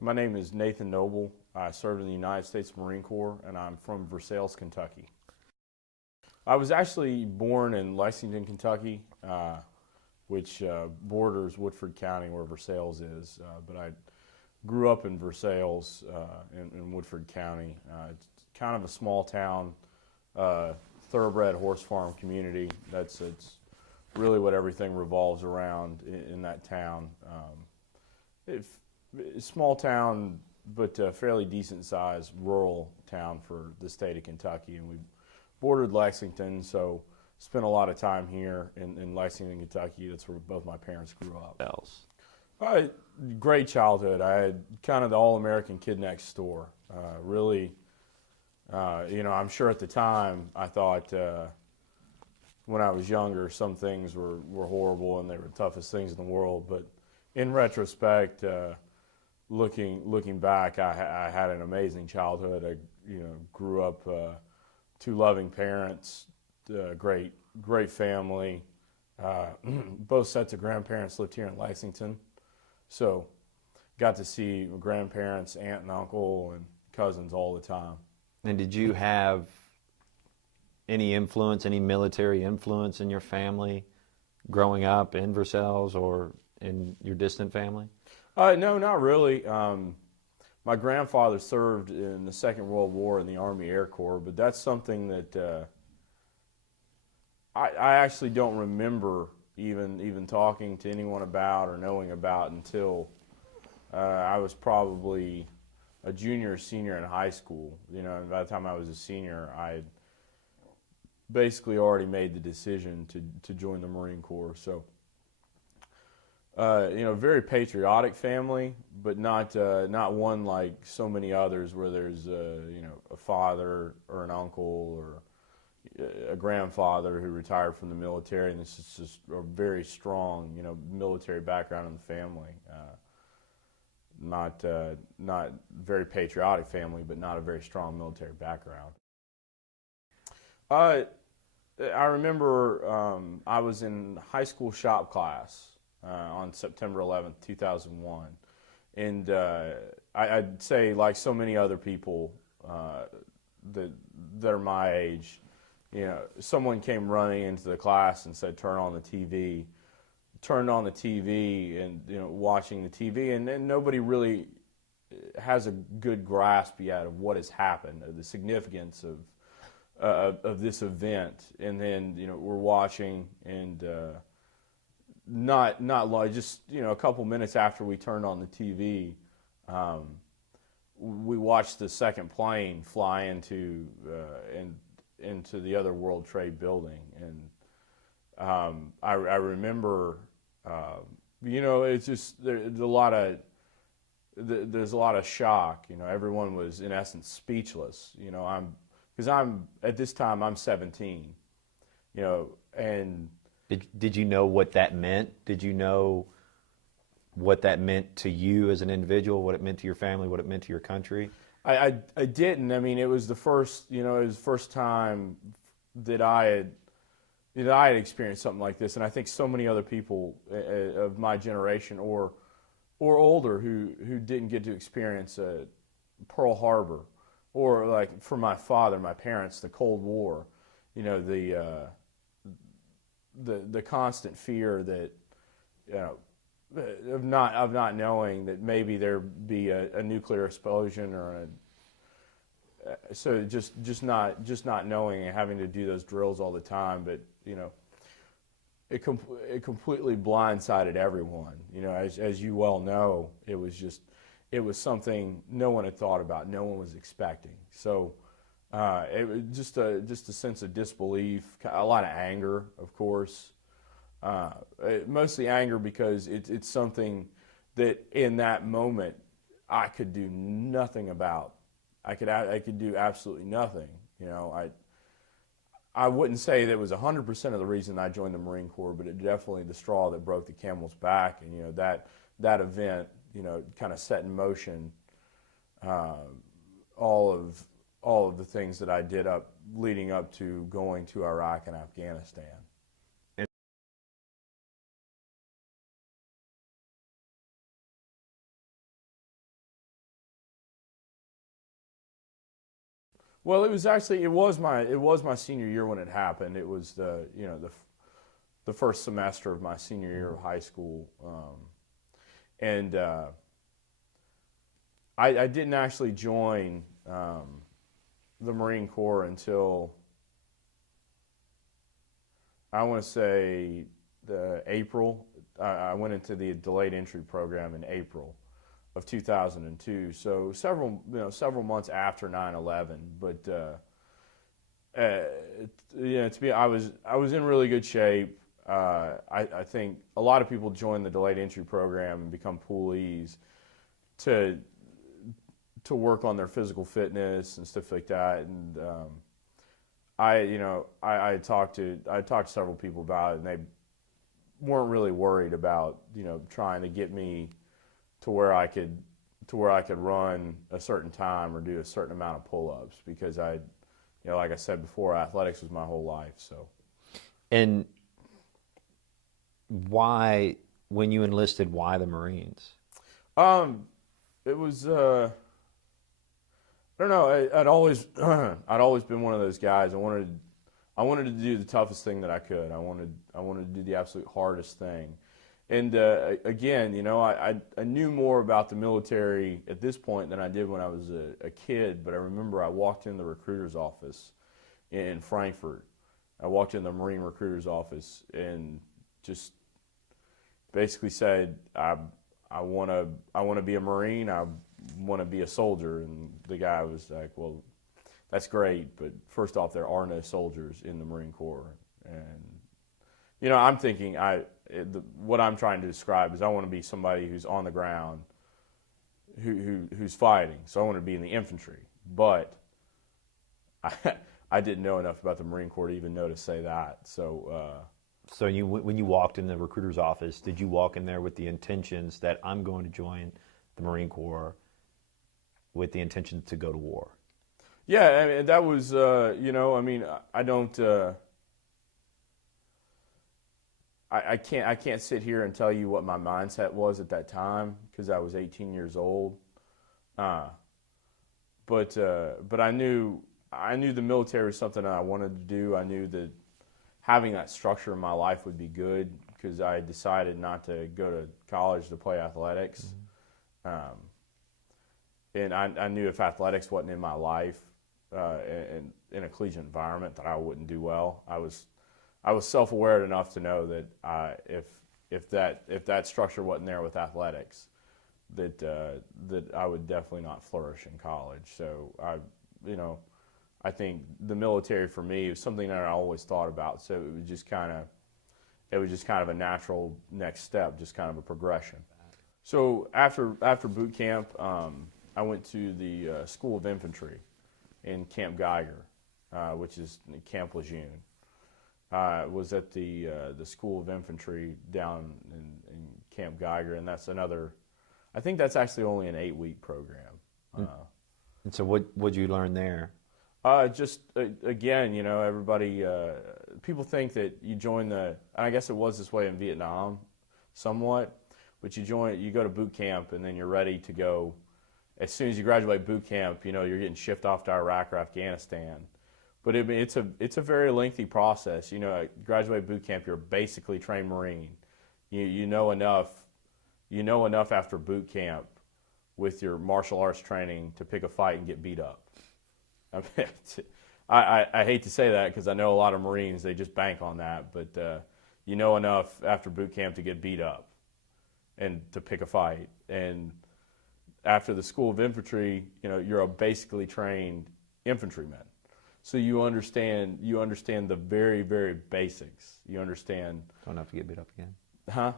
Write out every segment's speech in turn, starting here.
My name is Nathan Noble. I served in the United States Marine Corps, and I'm from Versailles, Kentucky. I was actually born in Lexington, Kentucky, which borders Woodford County, where Versailles is. But I grew up in Versailles in Woodford County. It's kind of a small town, thoroughbred horse farm community. It's really what everything revolves around in that town. Small town, but a fairly decent sized rural town for the state of Kentucky. And we bordered Lexington, so spent a lot of time here in Lexington, Kentucky. That's where both my parents grew up. Great childhood. I had kind of the all-American kid next door. Really, I'm sure at the time I thought when I was younger some things were horrible and they were the toughest things in the world. But in retrospect, looking back, I had an amazing childhood. I grew up two loving parents, great family. Both sets of grandparents lived here in Lexington, so got to see grandparents, aunt and uncle, and cousins all the time. And did you have any influence, any military influence in your family growing up in Versailles or in your distant family? No, not really. My grandfather served in the Second World War in the Army Air Corps, but that's something that I actually don't remember even talking to anyone about or knowing about until I was probably a junior or senior in high school. And by the time I was a senior, I had basically already made the decision to join the Marine Corps. So, very patriotic family, but not one like so many others where there's a father or an uncle or a grandfather who retired from the military, and this is just a very strong military background in the family. Not very patriotic family, but not a very strong military background. I remember I was in high school shop class on September 11th, 2001. And I'd say, like so many other people that are my age, someone came running into the class and said, turn on the TV. Turned on the TV and watching the TV, and then nobody really has a good grasp yet of what has happened, of the significance of this event. And then we're watching, and not long, just a couple minutes after we turned on the TV, we watched the second plane fly into the other World Trade Building. And I remember, it's just there's a lot of shock. Everyone was in essence speechless. Because at this time I'm 17. And did you know what that meant? Did you know what that meant to you as an individual? What it meant to your family? What it meant to your country? I didn't. I mean, it was the first. It was the first time that I had experienced something like this, and I think so many other people of my generation or older who didn't get to experience Pearl Harbor, or like for my father, my parents, the Cold War, the constant fear that of not knowing that maybe there'd be a nuclear explosion or so just not knowing and having to do those drills all the time. But it completely blindsided everyone. As you well know, it was something no one had thought about, no one was expecting. So it was just a sense of disbelief, a lot of anger, of course. Mostly anger because it's something that in that moment I could do nothing about. I could do absolutely nothing. I wouldn't say that it was 100% of the reason I joined the Marine Corps, but it definitely the straw that broke the camel's back. And that event kind of set in motion all of the things that I did leading up to going to Iraq and Afghanistan. Well, it was my senior year when it happened. It was the first semester of my senior year of high school, and I didn't actually join the Marine Corps until I want to say the April. I went into the delayed entry program in April of 2002. So several months after 9/11. But I was in really good shape. I think a lot of people join the delayed entry program and become poolies to work on their physical fitness and stuff like that. And I talked to several people about it, and they weren't really worried about trying to get me to where I could run a certain time or do a certain amount of pull-ups, because like I said before, athletics was my whole life. So. And why, when you enlisted, why the Marines? It was I don't know. I'd always been one of those guys. I wanted to do the toughest thing that I could. I wanted to do the absolute hardest thing. And again, I knew more about the military at this point than I did when I was a kid. But I remember I walked in the recruiter's office in Frankfurt. I walked in the Marine recruiter's office and just basically said, I want to be a Marine. I want to be a soldier. And the guy was like, well, that's great, but first off, there are no soldiers in the Marine Corps. And I'm thinking, what I'm trying to describe is I want to be somebody who's on the ground, who's fighting. So I want to be in the infantry. But I didn't know enough about the Marine Corps to even know to say that. So. So when you walked in the recruiter's office, did you walk in there with the intentions that I'm going to join the Marine Corps with the intention to go to war? Yeah, I mean, that was, I don't, I can't sit here and tell you what my mindset was at that time, because I was 18 years old. But I knew the military was something that I wanted to do. I knew that having that structure in my life would be good, because I decided not to go to college to play athletics. Mm-hmm. And I knew if athletics wasn't in my life, in a collegiate environment, that I wouldn't do well. I was self-aware enough to know that if that structure wasn't there with athletics, that I would definitely not flourish in college. So I think the military for me was something that I always thought about. So it was just kind of a natural next step, just kind of a progression. So after boot camp, I went to the School of Infantry in Camp Geiger, which is Camp Lejeune. Was at the School of Infantry down in Camp Geiger, and I think that's actually only an 8-week program. And so what'd you learn there? Again, everybody, people think that you join and I guess it was this way in Vietnam somewhat, but you go to boot camp and then you're ready to go. As soon as you graduate boot camp, you're getting shipped off to Iraq or Afghanistan. But it's a very lengthy process. At graduate boot camp, you're basically trained Marine. You know enough after boot camp with your martial arts training to pick a fight and get beat up. I mean, I hate to say that, because I know a lot of Marines, they just bank on that, but you know enough after boot camp to get beat up and to pick a fight. And after the School of Infantry, you're a basically trained infantryman. So you understand the very, very basics. You understand. Don't have to get beat up again. Huh?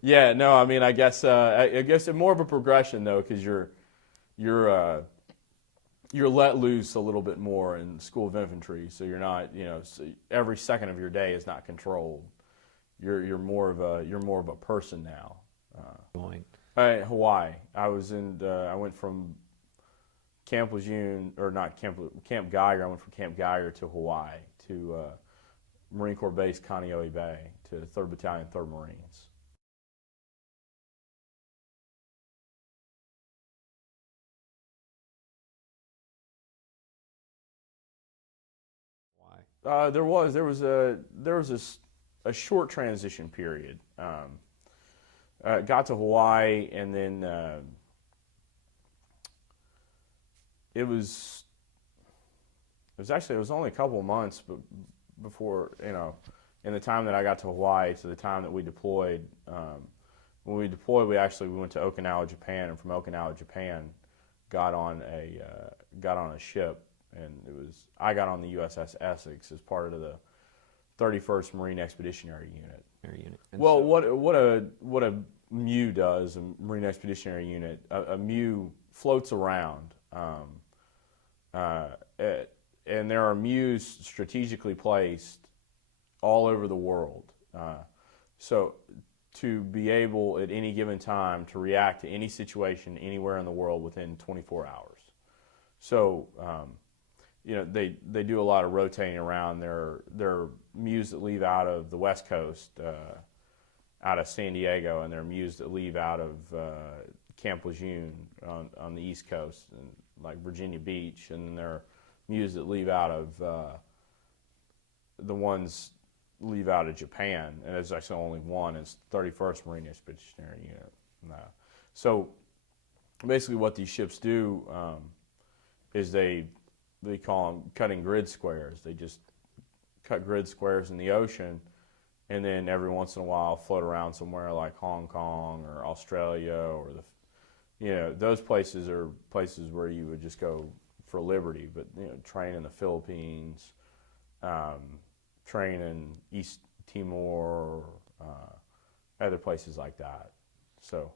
Yeah, no, I mean, I guess it's more of a progression, though, because you're let loose a little bit more in the School of Infantry. So you're not, so every second of your day is not controlled. You're more of a person now. Hawaii. I went from Camp Lejeune, or not Camp Geiger. I went from Camp Geiger to Hawaii, to Marine Corps Base Kaneohe Bay, to 3rd Battalion, 3rd Marines. There was a short transition period. Got to Hawaii, and then it was it was only a couple of months, but before, in the time that I got to Hawaii to the time that we deployed. When we deployed, we went to Okinawa, Japan, and from Okinawa, Japan, got on a ship, and I got on the USS Essex as part of the 31st Marine Expeditionary Unit. Well, so what a MEU does, a Marine Expeditionary Unit, a MEU floats around, and there are MEUs strategically placed all over the world. So to be able at any given time to react to any situation anywhere in the world within 24 hours. So, they do a lot of rotating around. There are MEUs that leave out of the West Coast, out of San Diego, and there are MEUs that leave out of Camp Lejeune on the East Coast, and like Virginia Beach, and then there are MEUs that leave out of leave out of Japan, and there's actually only one. It's 31st Marine Expeditionary Unit. So basically what these ships do is they call them cutting grid squares. They just cut grid squares in the ocean, and then every once in a while float around somewhere like Hong Kong or Australia, or those places are places where you would just go for liberty, but train in the Philippines, train in East Timor, other places like that. So.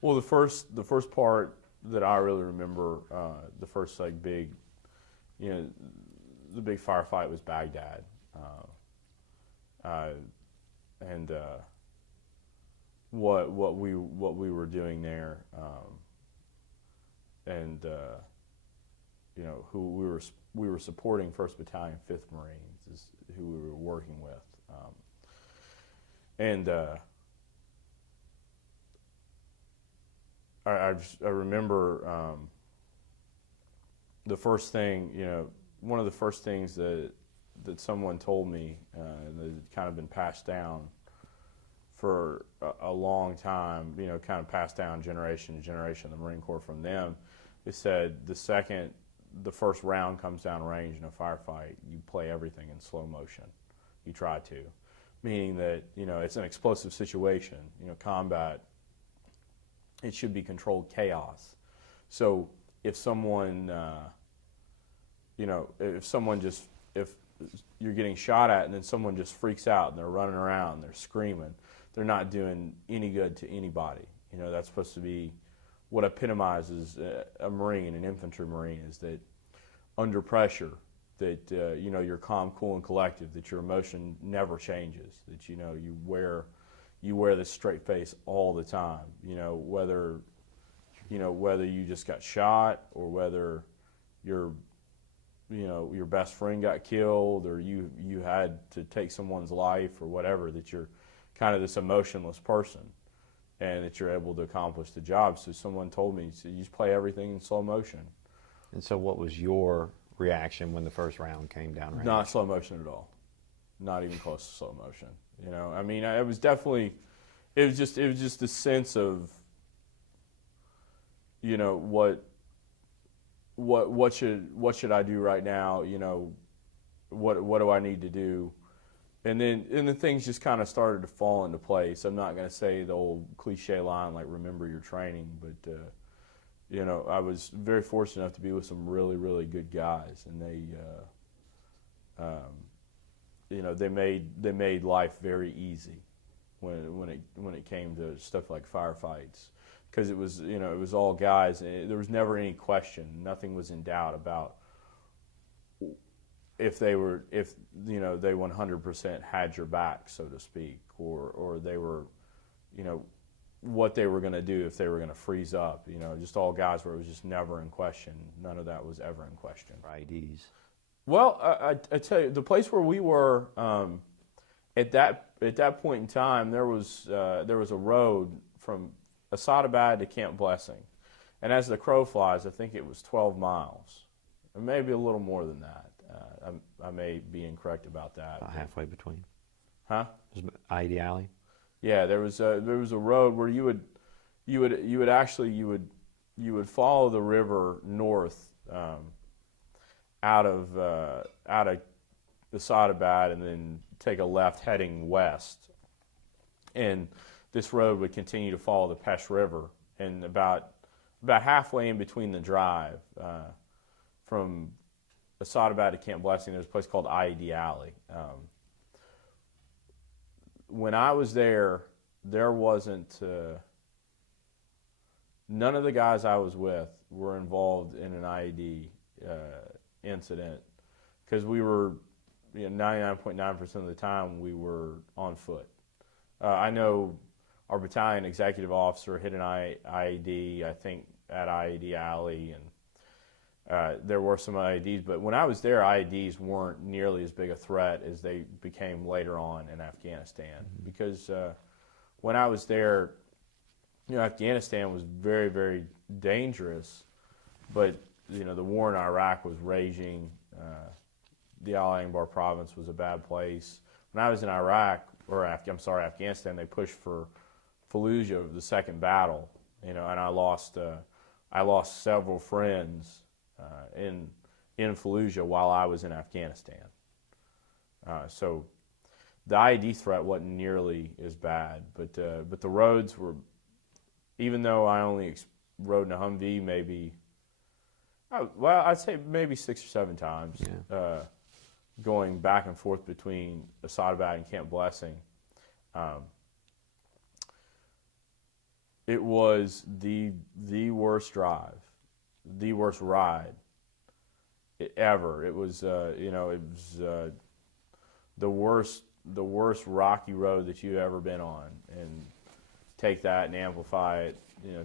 Well, the first part that I really remember, the first big, the big firefight was Baghdad, and what we were doing there, and who we were supporting 1st Battalion, 5th Marines is who we were working with, and I remember the first thing, one of the first things that someone told me, and that had kind of been passed down for a long time, kind of passed down generation to generation of the Marine Corps from them. They said the first round comes down range in a firefight, you play everything in slow motion. You try to, meaning that it's an explosive situation. Combat. It should be controlled chaos. So if someone, if you're getting shot at and then someone just freaks out and they're running around, they're screaming, they're not doing any good to anybody. That's supposed to be what epitomizes a Marine, an infantry Marine, is that under pressure, that you're calm, cool, and collected, that your emotion never changes, that you wear this straight face all the time, whether you just got shot, or whether your best friend got killed, or you had to take someone's life, or whatever, that you're kind of this emotionless person, and that you're able to accomplish the job. So someone told me, so you just play everything in slow motion. And so what was your reaction when the first round came down range? Not slow motion at all. Not even close to slow motion. It was definitely, it was just a sense of, what should I do right now? What do I need to do? And then things just kind of started to fall into place. I'm not going to say the old cliche line like "remember your training," but I was very fortunate enough to be with some really, really good guys, and they made life very easy when it came to stuff like firefights, because it was all guys, and there was never any question. Nothing was in doubt about if they 100% had your back, so to speak, or they were, what they were going to do if they were going to freeze up. Just all guys where it was just never in question. None of that was ever in question. IDs. Well, I tell you, the place where we were, at that point in time, there was a road from Asadabad to Camp Blessing, and as the crow flies, I think it was 12 miles, or maybe a little more than that. I may be incorrect about that. About halfway between. Huh? I-80 Alley. Yeah, there was a road where you would follow the river north out of Asadabad and then take a left heading west, and this road would continue to follow the Pesh River, and about halfway in between the drive from Asadabad to Camp Blessing, there's a place called I-80 Alley. When I was there wasn't none of the guys I was with were involved in an IED incident, because we were 99.9% of the time we were on foot. I know our battalion executive officer hit an IED, I think, at IED Alley, and there were some IEDs, but when I was there, IEDs weren't nearly as big a threat as they became later on in Afghanistan. Because when I was there, Afghanistan was very, very dangerous, but the war in Iraq was raging. The Al Anbar province was a bad place. When I was in Afghanistan, they pushed for Fallujah, the second battle, and I lost several friends in Fallujah while I was in Afghanistan. So the IED threat wasn't nearly as bad, but the roads were, even though I only rode in a Humvee maybe, I'd say maybe 6 or 7 times, going back and forth between Asadabad and Camp Blessing. It was the worst drive, the worst ride ever. It was the worst rocky road that you've ever been on, and take that and amplify it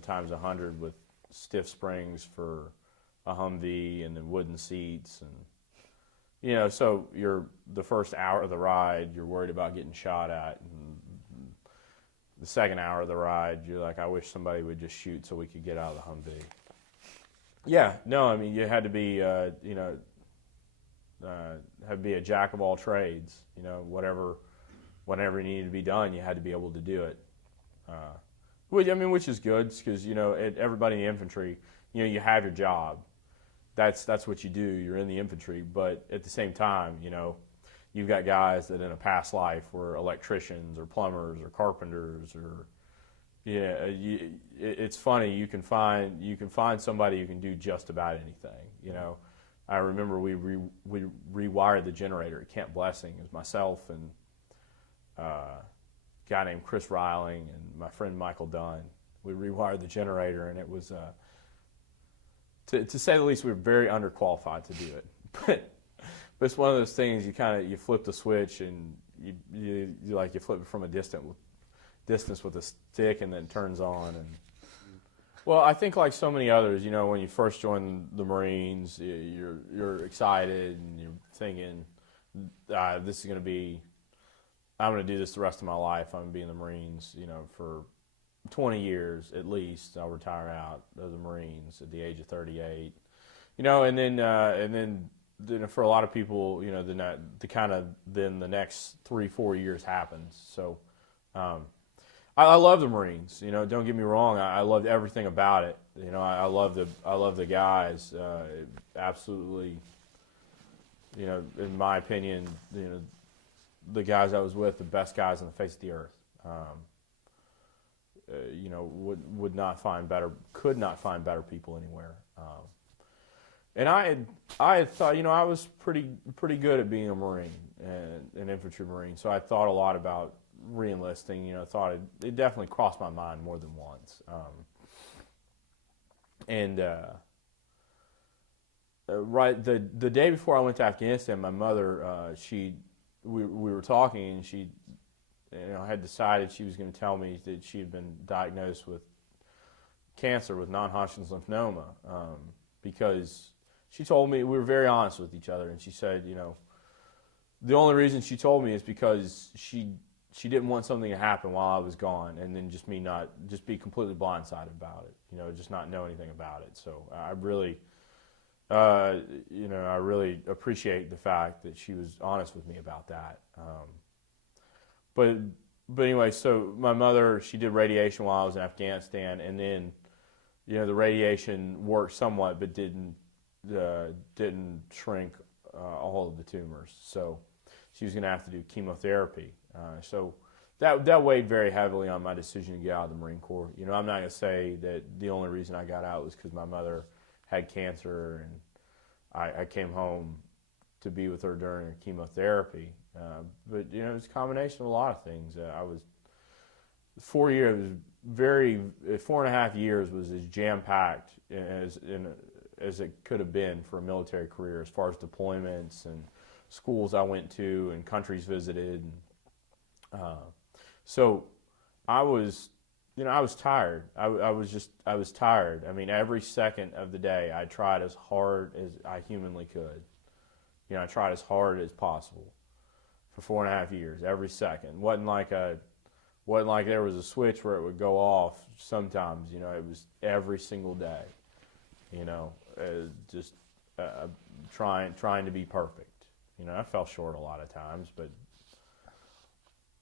times 100 with stiff springs for a Humvee and then wooden seats, and so the first hour of the ride you're worried about getting shot at, and the second hour of the ride you're like, I wish somebody would just shoot so we could get out of the Humvee. Yeah, no, I mean, you had to be had to be a jack of all trades. Whatever needed to be done, you had to be able to do it. Which is good, because everybody in the infantry, you have your job. That's what you do. You're in the infantry, but at the same time, you've got guys that in a past life were electricians or plumbers or carpenters, or it's funny. You can find somebody who can do just about anything. I remember we rewired the generator at Camp Blessing. It was myself and a guy named Chris Riling and my friend Michael Dunn. We rewired the generator, and it was, to say the least, we were very underqualified to do it. But it's one of those things, you flip the switch, and you flip it from a distance with a stick, and then it turns on. And well, I think like so many others, when you first join the Marines, you're excited and you're thinking, this is going to be, I'm going to do this the rest of my life. I'm going to be in the Marines, for 20 years at least. I'll retire out of the Marines at the age of 38. And then for a lot of people, then the next 3-4 years happens. So I love the Marines. Don't get me wrong. I loved everything about it. I love the guys. Absolutely. In my opinion, the guys I was with, the best guys on the face of the earth. Could not find better people anywhere. And I had thought, I was pretty good at being a Marine and an infantry Marine. So I thought a lot about re-enlisting. It definitely crossed my mind more than once. Right the day before I went to Afghanistan, my mother, we were talking, and she, had decided she was going to tell me that she had been diagnosed with cancer, with non-Hodgkin's lymphoma, because she told me, we were very honest with each other, and she said, the only reason she told me is because she didn't want something to happen while I was gone, and then just me not just be completely blindsided about it, just not know anything about it. So I really, I really appreciate the fact that she was honest with me about that. But anyway, so my mother, she did radiation while I was in Afghanistan, and then the radiation worked somewhat, but didn't shrink all of the tumors. So she was going to have to do chemotherapy. So that weighed very heavily on my decision to get out of the Marine Corps. I'm not going to say that the only reason I got out was because my mother had cancer and I came home to be with her during her chemotherapy. But it was a combination of a lot of things. I was 4 years, 4.5 years was as jam-packed as it could have been for a military career, as far as deployments and schools I went to and countries visited. So I was tired. I was tired. I mean, every second of the day, I tried as hard as I humanly could. I tried as hard as possible for 4.5 years, every second. Wasn't like there was a switch where it would go off sometimes. It was every single day. Just trying to be perfect. I fell short a lot of times, but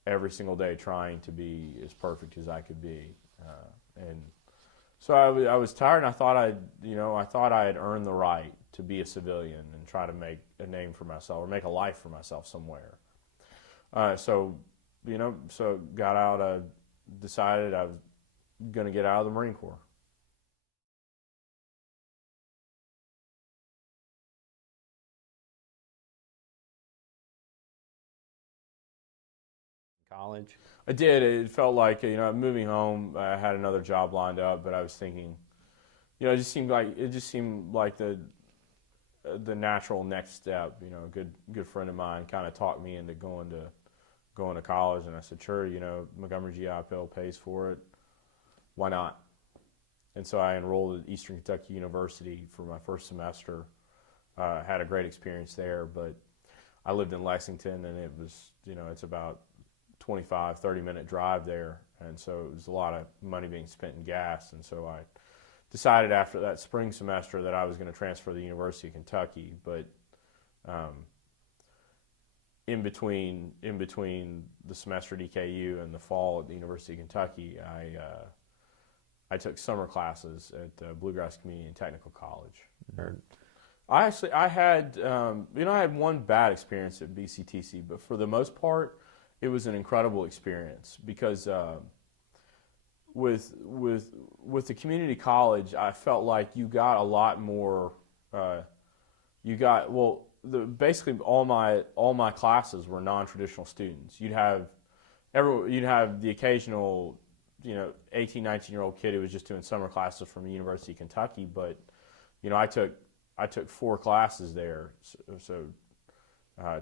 every single day trying to be as perfect as I could be. And so I was tired, and I thought I had earned the right to be a civilian and try to make a name for myself or make a life for myself somewhere. So got out. Decided I was going to get out of the Marine Corps. College? I did. It felt like moving home. I had another job lined up, but I was thinking, it just seemed like the natural next step. A good friend of mine kind of talked me into going to college, and I said, sure. Montgomery GI Bill pays for it. Why not? And so I enrolled at Eastern Kentucky University for my first semester. Had a great experience there, but I lived in Lexington, and it was it's about 25-30-minute drive there, and so it was a lot of money being spent in gas. And so I decided after that spring semester that I was going to transfer to the University of Kentucky. But in between the semester at EKU and the fall at the University of Kentucky, I took summer classes at Bluegrass Community and Technical College. I had I had one bad experience at BCTC, but for the most part, it was an incredible experience because with the community college, I felt like you got a lot more. Basically all my classes were non-traditional students. You'd have the occasional 18, 19-year-old kid who was just doing summer classes from the University of Kentucky, but I took 4 classes there, so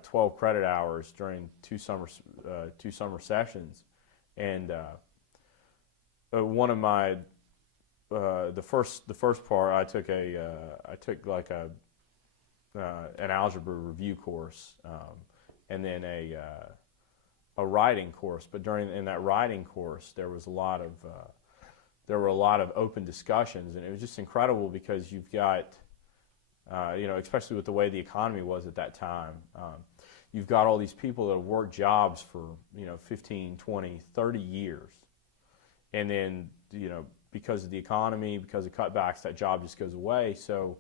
12 credit hours during two summer sessions, and one of my the first part I took like an algebra review course, and then a writing course. But in that writing course, there were a lot of open discussions, and it was just incredible because you've got especially with the way the economy was at that time, you've got all these people that have worked jobs for 15, 20, 30 years, and then because of the economy, because of cutbacks, that job just goes away. So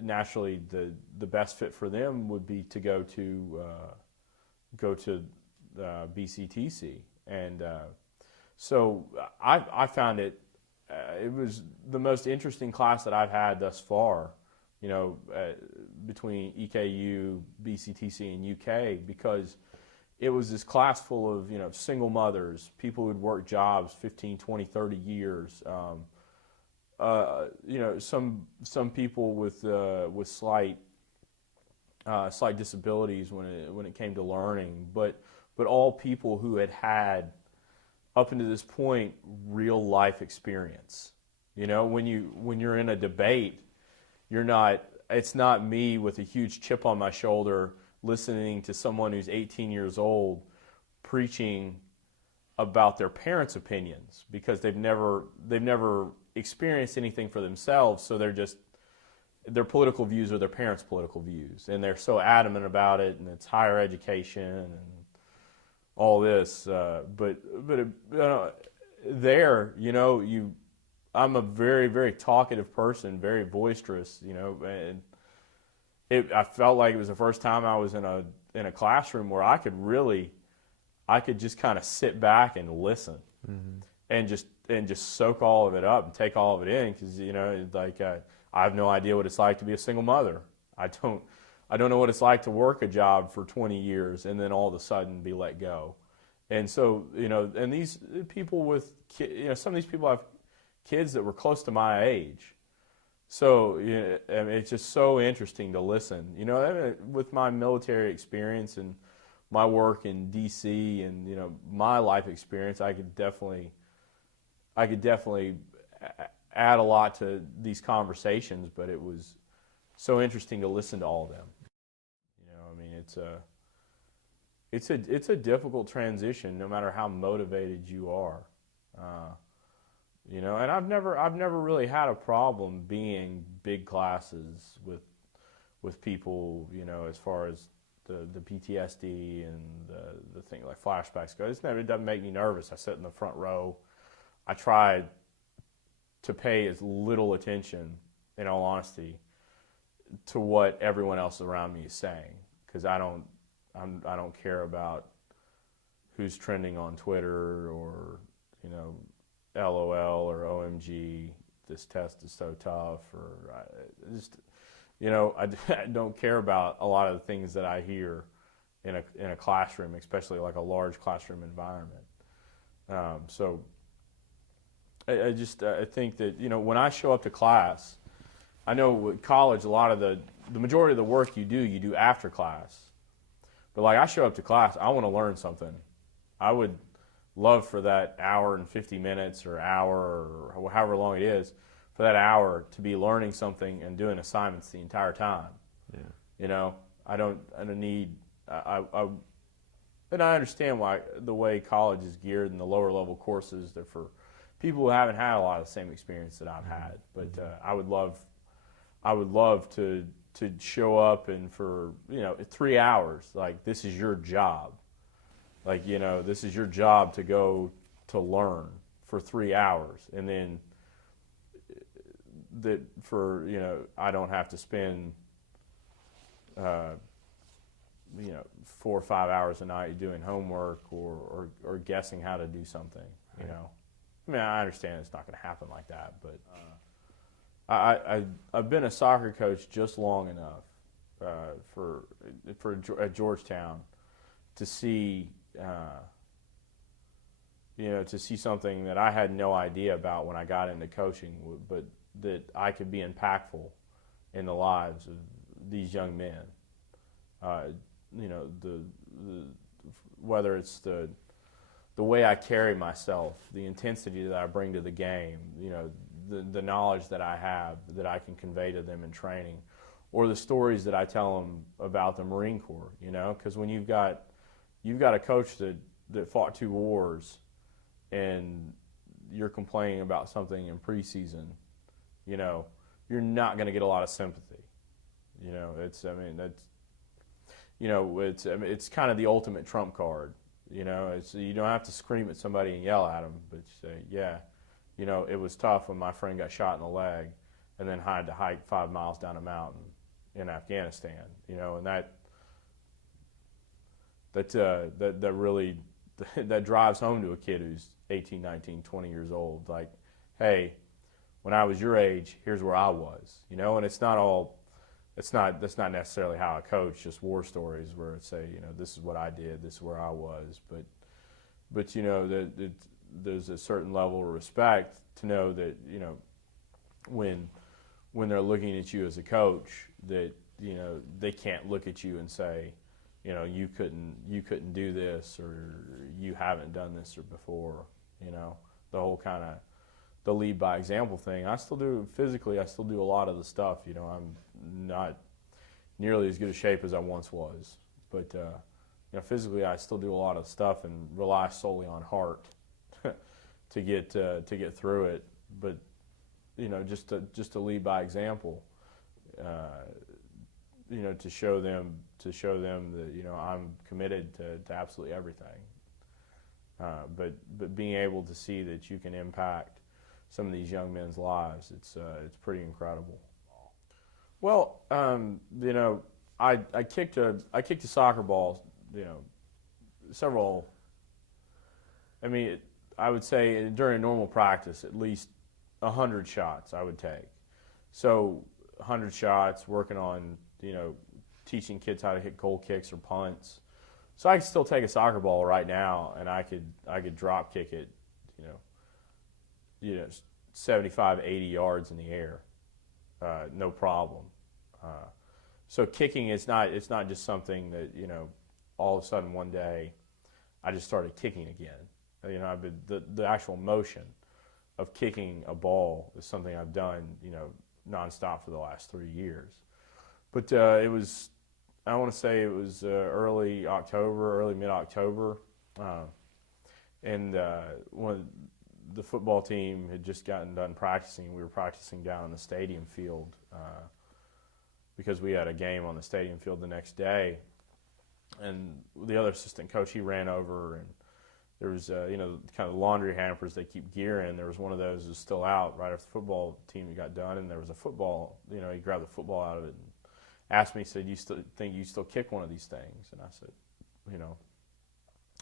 naturally, the best fit for them would be to go to BCTC, and so I found it was the most interesting class that I've had thus far. Between EKU, BCTC, and UK, because it was this class full of single mothers, people who'd worked jobs 15, 20, 30 years. Some people with slight disabilities when it came to learning, but all people who had up until this point real life experience. When you're in a debate, it's not me with a huge chip on my shoulder listening to someone who's 18 years old preaching about their parents' opinions because they've never experienced anything for themselves, so their political views are their parents' political views, and they're so adamant about it, and it's higher education and all this. I'm a very, very talkative person, very boisterous, and I felt like it was the first time I was in a classroom where I could just kind of sit back and listen, and just soak all of it up and take all of it in, because I have no idea what it's like to be a single mother. I don't know what it's like to work a job for 20 years and then all of a sudden be let go. And so, and these people some of these people have kids that were close to my age. So, I mean, it's just so interesting to listen. With my military experience and my work in D.C. and, my life experience, I could definitely add a lot to these conversations, but it was so interesting to listen to all of them. I mean, it's a difficult transition, no matter how motivated you are. And I've never really had a problem being big classes with people, as far as the PTSD and the thing like flashbacks go. It doesn't make me nervous. I sit in the front row. I try to pay as little attention, in all honesty, to what everyone else around me is saying, because I don't care about who's trending on Twitter or LOL or OMG, this test is so tough, or I don't care about a lot of the things that I hear in a classroom, especially like a large classroom environment. So I think that when I show up to class, I know with college a lot of the majority of the work you do after class. But like I show up to class, I want to learn something. I would love for that hour and 50 minutes or hour or however long it is, for that hour to be learning something and doing assignments the entire time. Yeah. I don't need, and I understand why the way college is geared and the lower level courses, they're for people who haven't had a lot of the same experience that I've had. But I would love to show up and for 3 hours, like this is your job. Like, this is your job to go to learn for 3 hours. And then I don't have to spend, 4 or 5 hours a night doing homework or guessing how to do something, I mean, I understand it's not going to happen like that, but I've been a soccer coach just long enough at Georgetown to see to see something that I had no idea about when I got into coaching, but that I could be impactful in the lives of these young men. Whether it's the way I carry myself, the intensity that I bring to the game, the knowledge that I have that I can convey to them in training, or the stories that I tell them about the Marine Corps, because when you've got a coach that fought 2 wars and you're complaining about something in preseason, you're not going to get a lot of sympathy. It's kind of the ultimate trump card. You don't have to scream at somebody and yell at them, but you say, yeah, it was tough when my friend got shot in the leg and then had to hike 5 miles down a mountain in Afghanistan, and that really that drives home to a kid who's 18, 19, 20 years old. Like, hey, when I was your age, here's where I was, and it's not that's not necessarily how I coach, just war stories where it's say, this is what I did, this is where I was, but there's a certain level of respect to know that, when they're looking at you as a coach, that, they can't look at you and say, you couldn't do this, or you haven't done this or before, the whole kind of the lead by example thing. I still do physically. I still do a lot of the stuff. I'm not nearly as good a shape as I once was, but physically I still do a lot of stuff and rely solely on heart to get through it. But just to lead by example, to show them that I'm committed to absolutely everything. But being able to see that you can impact some of these young men's lives, it's pretty incredible. Well, I kicked a soccer ball, several. I mean, I would say during a normal practice, at least 100 shots I would take. So 100 shots, working on teaching kids how to hit goal kicks or punts. So I could still take a soccer ball right now, and I could drop kick it, 75, 80 yards in the air, no problem. So kicking it's not just something that all of a sudden one day I just started kicking again. I've been the actual motion of kicking a ball is something I've done nonstop for the last 3 years. But it was, I want to say it was early mid-October, and the football team had just gotten done practicing. We were practicing down in the stadium field because we had a game on the stadium field the next day. And the other assistant coach, he ran over, and there was kind of laundry hampers they keep gear in. There was one of those that was still out right after the football team got done, and there was a football. He grabbed the football out of it and asked me, he said, "You still think you still kick one of these things?" And I said,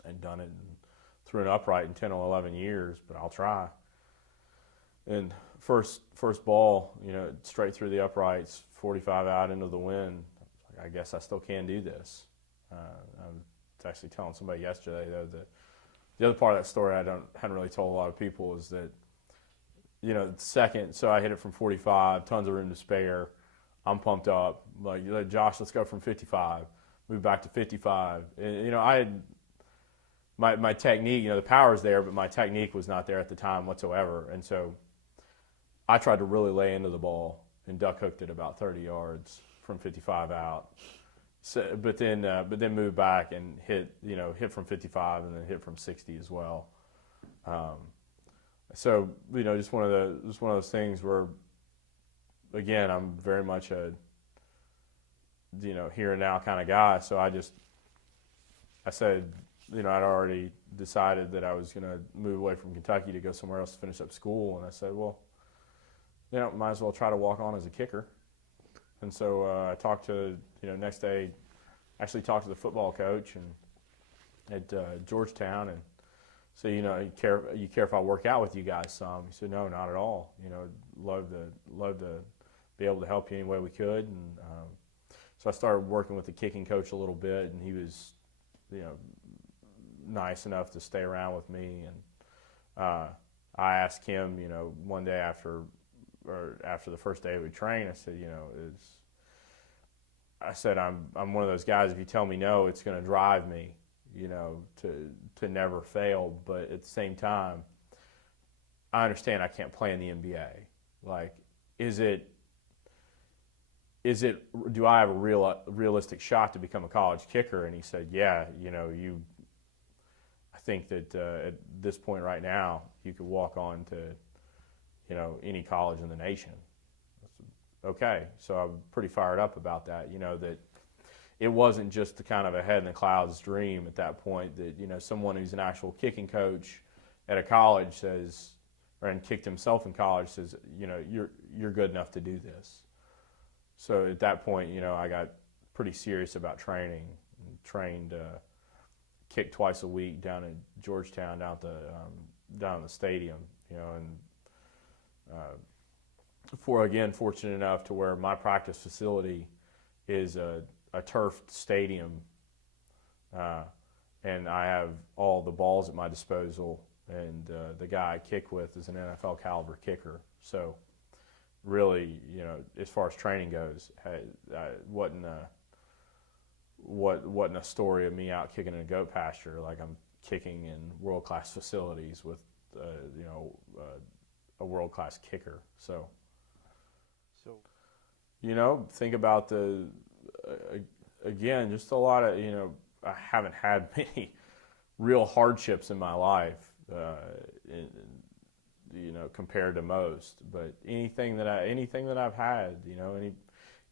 I'd done it and threw an upright in 10 or 11 years, but I'll try. And first ball, straight through the uprights, 45 out into the wind. I guess I still can do this. I was actually telling somebody yesterday, though, that the other part of that story I hadn't really told a lot of people is that, second, so I hit it from 45, tons of room to spare. I'm pumped up. Like, Josh, let's go from 55. Move back to 55. And, I had my technique, the power's there, but my technique was not there at the time whatsoever. And so I tried to really lay into the ball and duck hooked it about 30 yards from 55 out. So, but then moved back and hit from 55 and then hit from 60 as well. So just one of those things where, again, I'm very much a here and now kind of guy. So I said I'd already decided that I was going to move away from Kentucky to go somewhere else to finish up school, and I said, well, might as well try to walk on as a kicker. And so I talked to, next day, actually talked to the football coach at Georgetown and said, you care if I work out with you guys some? He said, no, not at all. Love to be able to help you any way we could. And so I started working with the kicking coach a little bit, and he was, nice enough to stay around with me. And I asked him, one day after the first day we trained, I said, I'm one of those guys, if you tell me no, it's going to drive me, to never fail. But at the same time, I understand I can't play in the NBA. Like, do I have a realistic shot to become a college kicker? And he said, yeah, I think that at this point right now, you could walk on to, any college in the nation. Okay, so I'm pretty fired up about that, that it wasn't just the kind of a head in the clouds dream at that point that, someone who's an actual kicking coach at a college says, and kicked himself in college says, you're good enough to do this. So at that point, I got pretty serious about training, and trained, kicked twice a week down in Georgetown, down in the stadium, and fortunate enough to where my practice facility is a turfed stadium, and I have all the balls at my disposal, and the guy I kick with is an NFL caliber kicker. So really, as far as training goes, wasn't a story of me out kicking in a goat pasture. Like, I'm kicking in world-class facilities with a world-class kicker. So think about again, just a lot of, I haven't had many real hardships in my life, in, compared to most. But anything that I've had,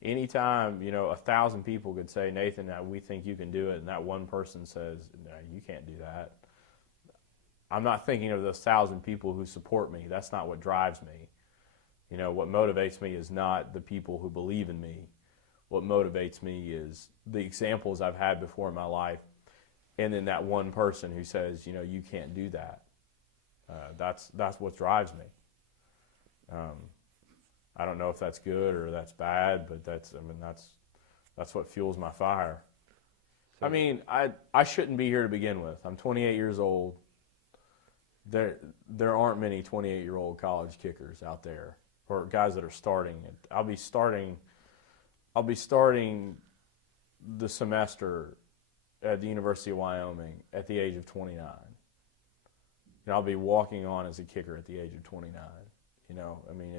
anytime, 1,000 people could say, Nathan, we think you can do it, and that one person says, no, you can't do that. I'm not thinking of those 1,000 people who support me. That's not what drives me. What motivates me is not the people who believe in me. What motivates me is the examples I've had before in my life, and then that one person who says, you can't do that. That's what drives me. I don't know if that's good or that's bad, but that's what fuels my fire. I mean, I shouldn't be here to begin with. I'm 28 years old. There aren't many 28-year-old college kickers out there, or guys that are starting. I'll be starting the semester at the University of Wyoming at the age of 29. And I'll be walking on as a kicker at the age of 29. I mean,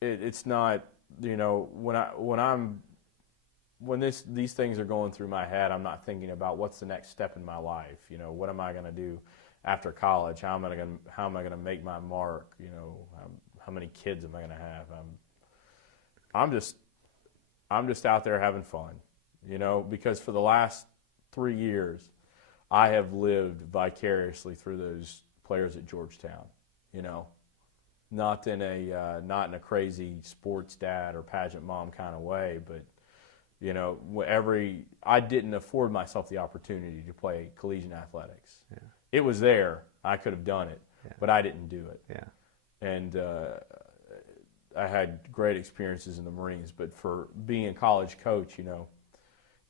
it's not, when these things are going through my head, I'm not thinking about what's the next step in my life. What am I going to do after college? How am I going to make my mark? How many kids am I going to have? I'm just out there having fun, because for the last 3 years, I have lived vicariously through those players at Georgetown, not in a crazy sports dad or pageant mom kind of way, but I didn't afford myself the opportunity to play collegiate athletics. Yeah. It was there. I could have done it, but I didn't do it. Yeah. And I had great experiences in the Marines, but for being a college coach,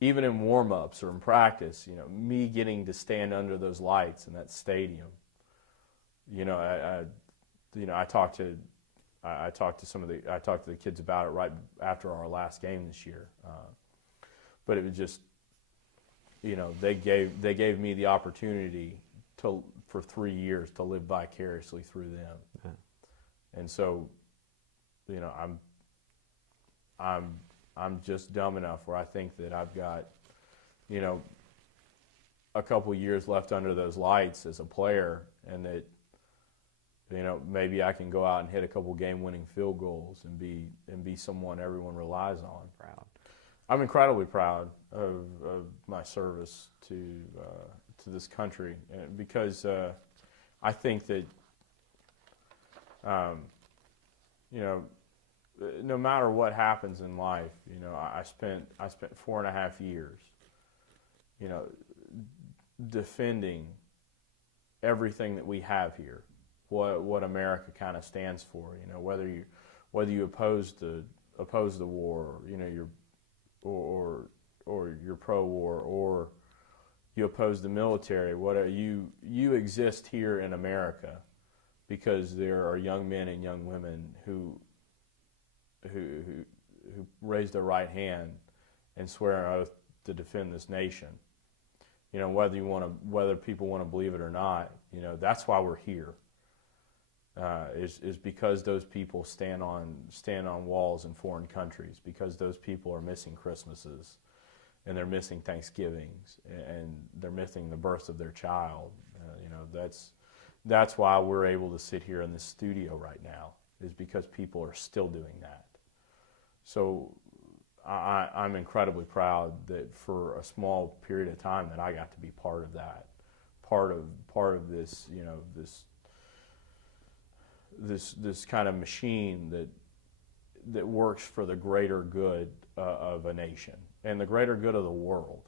even in warm-ups or in practice, me getting to stand under those lights in that stadium, I talked to the kids about it right after our last game this year, but it was just, they gave me the opportunity for 3 years to live vicariously through them, and so, I'm just dumb enough where I think that I've got, a couple years left under those lights as a player, and that, maybe I can go out and hit a couple game-winning field goals and be someone everyone relies on. Proud. I'm incredibly proud of my service to this country, because I think that no matter what happens in life, I spent 4.5 years, defending everything that we have here, what America kind of stands for. Whether you oppose the war, or you're pro-war, or you oppose the military. You exist here in America because there are young men and young women who raise their right hand and swear an oath to defend this nation. Whether people want to believe it or not, that's why we're here. Is because those people stand on walls in foreign countries, because those people are missing Christmases, and they're missing Thanksgivings, and they're missing the birth of their child. That's why we're able to sit here in this studio right now, is because people are still doing that. So I'm incredibly proud that for a small period of time that I got to be part of that, part of this, this kind of machine that works for the greater good of a nation and the greater good of the world.